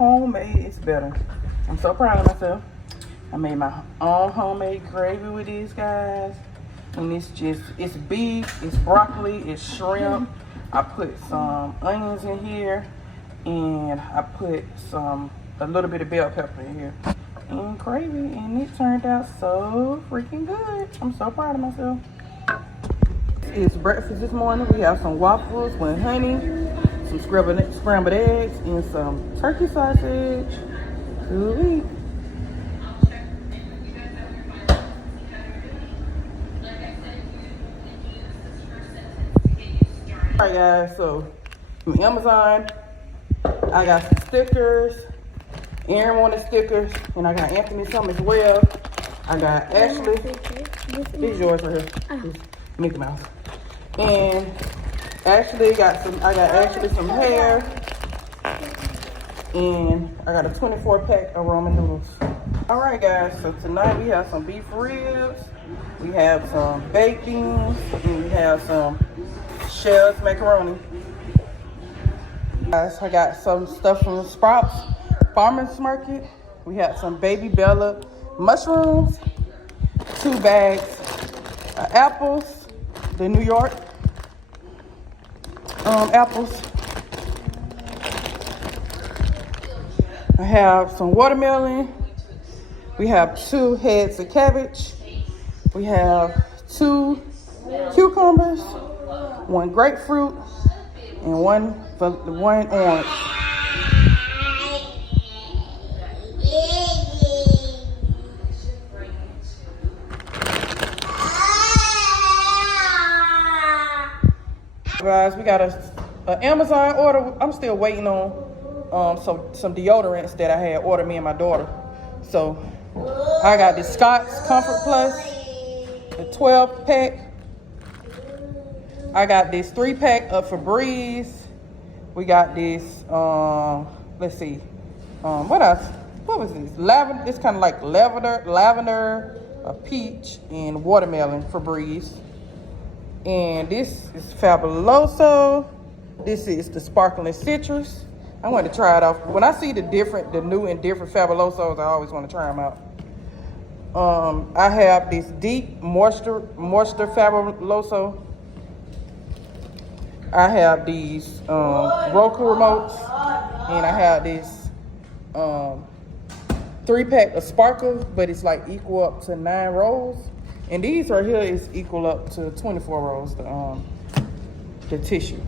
homemade, it's better. I'm so proud of myself. I made my own homemade gravy with these guys. And it's beef, it's broccoli, it's shrimp. I put some onions in here. And I put a little bit of bell pepper in here. And gravy, and it turned out so freaking good. I'm so proud of myself. It's breakfast this morning. We have some waffles with honey, some scrambled eggs, and some turkey sausage. Ooh-wee. Alright guys, so from Amazon, I got some stickers. Aaron wanted stickers, and I got Anthony some as well. I got Ashley. This is yours right here. This Mickey Mouse. And Ashley got some. I got Ashley some hair, and I got a 24-pack of ramen noodles. All right, guys. So tonight we have some beef ribs. We have some baked beans, and we have some shells macaroni. Guys, I got some stuff from Sprouts Farmers Market. We have some baby Bella mushrooms, 2 bags of apples, the New York apples. I have some watermelon. We have 2 heads of cabbage. We have 2 cucumbers, 1 grapefruit, and one orange. Guys, we got a Amazon order. I'm still waiting on some deodorants that I had ordered me and my daughter. So I got the Scott's Comfort Plus, the 12-pack. I got this 3-pack of Febreze. We got this, let's see, what else? What was this? Lavender, it's kind of like lavender, a peach, and watermelon Febreze. And this is Fabuloso. This is the sparkling citrus. I want to try it off. When I see the new and different Fabulosos, I always want to try them out. I have this deep moisture Fabuloso. I have these Roku remotes, and I have this 3-pack of sparkles, but it's like equal up to 9 rolls. And these right here is equal up to 24 rolls, the tissue.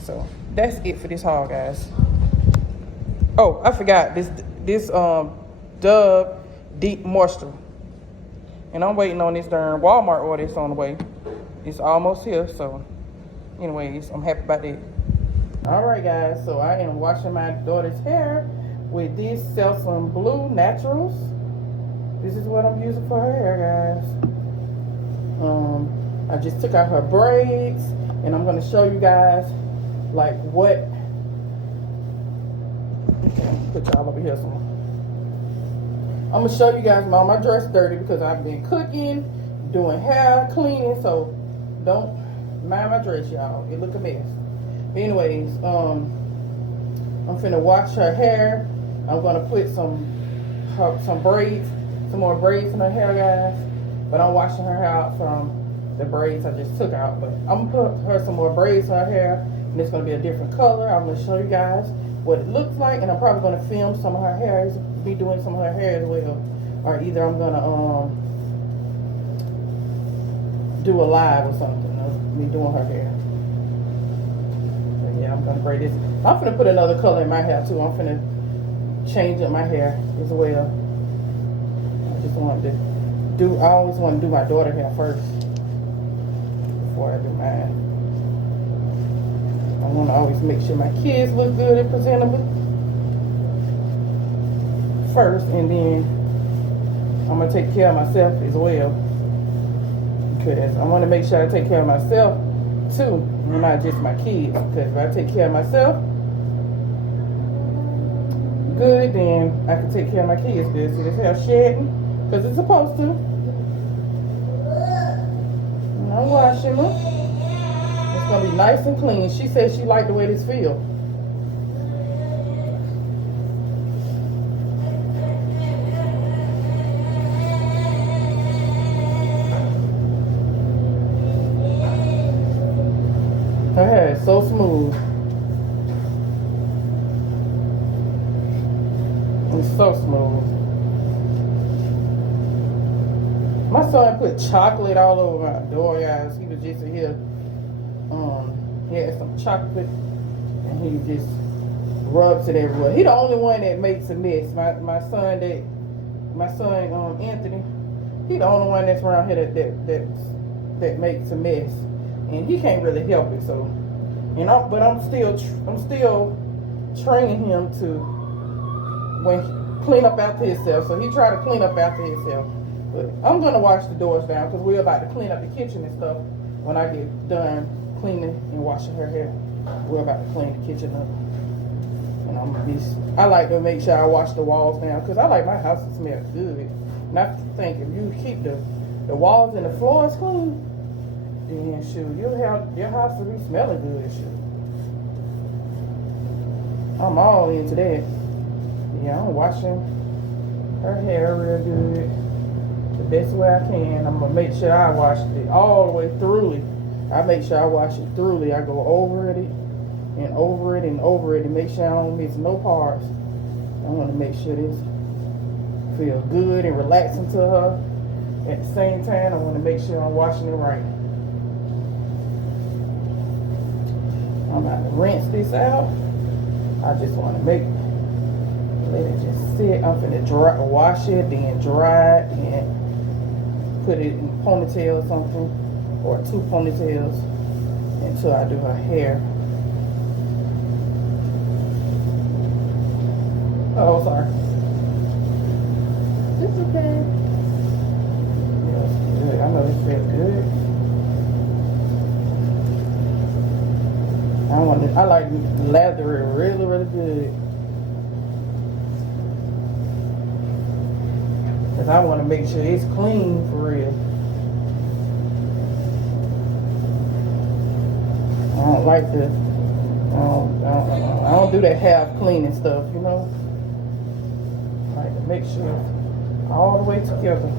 So that's it for this haul, guys. Oh, I forgot this Dove Deep Moisture. And I'm waiting on this darn Walmart order. It's on the way. It's almost here, so anyways, I'm happy about that. All right, guys, so I am washing my daughter's hair with these Selsun Blue Naturals. This is what I'm using for her hair, guys. I just took out her braids, and I'm going to show you guys like what. Okay, put y'all over here some. I'm going to show you guys my dress dirty because I've been cooking, doing hair, cleaning, so don't mind my dress, y'all. It look a mess. But anyways, I'm finna wash her hair. I'm going to put some braids, some more braids in her hair, guys. But I'm washing her hair out from the braids I just took out. But I'm gonna put her some more braids in her hair, and it's gonna be a different color. I'm gonna show you guys what it looks like, and I'm probably gonna film some of her hair, be doing some of her hair as well. Or either I'm gonna do a live or something of me doing her hair. But yeah, I'm gonna braid this. I'm gonna put another color in my hair too. I'm gonna change up my hair as well. I just wanted to I always want to do my daughter's hair first before I do mine. I want to always make sure my kids look good and presentable first, and then I'm going to take care of myself as well, because I want to make sure I take care of myself too, and not just my kids. Because if I take care of myself good, then I can take care of my kids good. See this hair shedding? Because it's supposed to. And I'm washing them. It's going to be nice and clean. She said she liked the way this feels. it's so smooth. It's so smooth. My son put chocolate all over my door, guys. He was just here. He had some chocolate, and he just rubs it everywhere. He the only one that makes a mess. My son Anthony. He the only one that's around here that makes a mess, and he can't really help it. So, but I'm still training him to clean up after himself. So he tried to clean up after himself. But I'm gonna wash the doors down because we're about to clean up the kitchen and stuff. When I get done cleaning and washing her hair, we're about to clean the kitchen up. And I like to make sure I wash the walls down because I like my house to smell good. And I think if you keep the walls and the floors clean, then shoot, your house will be smelling good. Shoot, I'm all into that. Yeah, I'm washing her hair real good the best way I can. I'm gonna make sure I wash it all the way thoroughly. I make sure I wash it thoroughly. I go over it and over it and over it and make sure I don't miss no parts. I want to make sure this feels good and relaxing to her. At the same time, I want to make sure I'm washing it right. I'm about to rinse this out. I just want to let it just sit. I'm finna wash it, then dry it, and put it in a ponytail or something, or 2 ponytails until I do her hair. Oh, sorry. It's okay. Yeah, good. I know this feels good. I like lather it really, really good. Because I want to make sure it's clean for real. I don't like I don't do that half cleaning stuff, you know. I like to make sure it's all the way together.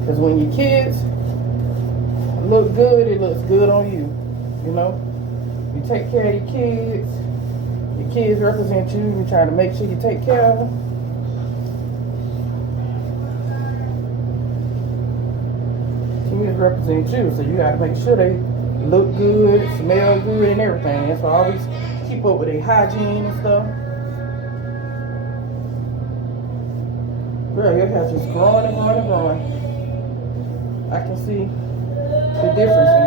Because when your kids look good, it looks good on you, you know. You take care of your kids represent you. You try to make sure you take care of them. Kids represent you, so you gotta make sure they look good, smell good, and everything. That's why I always keep up with their hygiene and stuff. Girl, your hair's just growing and growing and growing. I can see the difference in it.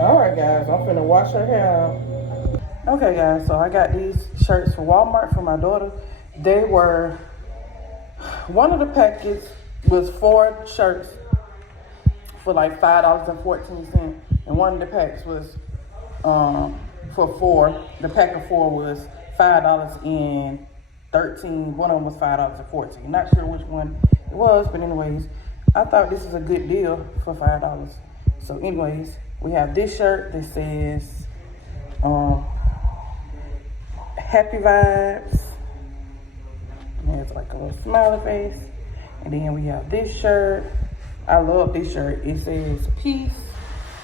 Alright guys, I'm finna wash her hair out. Okay guys, so I got these shirts from Walmart for my daughter. They were, one of the packets was 4 shirts for like $5.14. And one of the packs was for 4. The pack of 4 was $5.13. One of them was $5.14. Not sure which one it was, but anyways, I thought this was a good deal for $5. So anyways, we have this shirt that says Happy Vibes. And it's like a little smiley face. And then we have this shirt. I love this shirt. It says peace,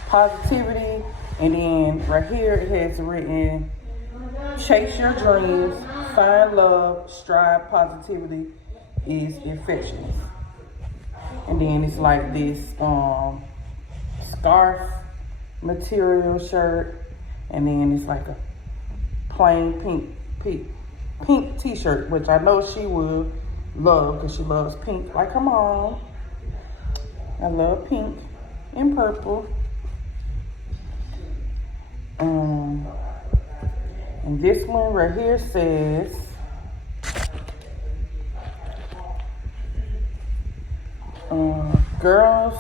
positivity, and then right here it has written chase your dreams, find love, strive, positivity is infectious. And then it's like this scarf material shirt, and then it's like a plain pink t-shirt, which I know she would love because she loves pink like her mom. I love pink and purple. And this one right here says girls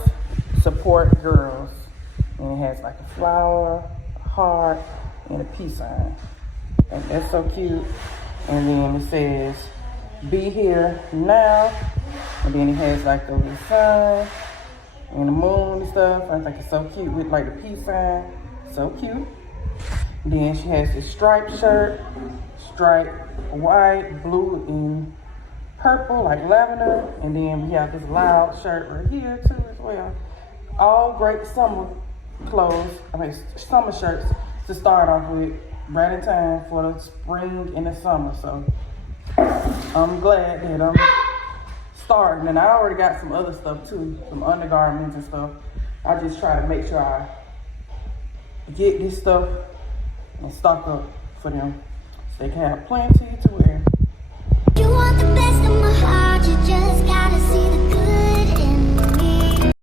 support girls. And it has like a flower, a heart, and a peace sign. And that's so cute. And then it says, be here now. And then it has like a little sun and the moon and stuff. I think it's so cute with like the peace sign. So cute. And then she has this striped shirt, striped white, blue, and purple, like lavender. And then we have this loud shirt right here too as well. All great summer clothes, summer shirts to start off with, right in time for the spring and the summer. So I'm glad that I'm starting. And I already got some other stuff too, some undergarments and stuff. I just try to make sure I get this stuff and stock up for them so they can have plenty to wear.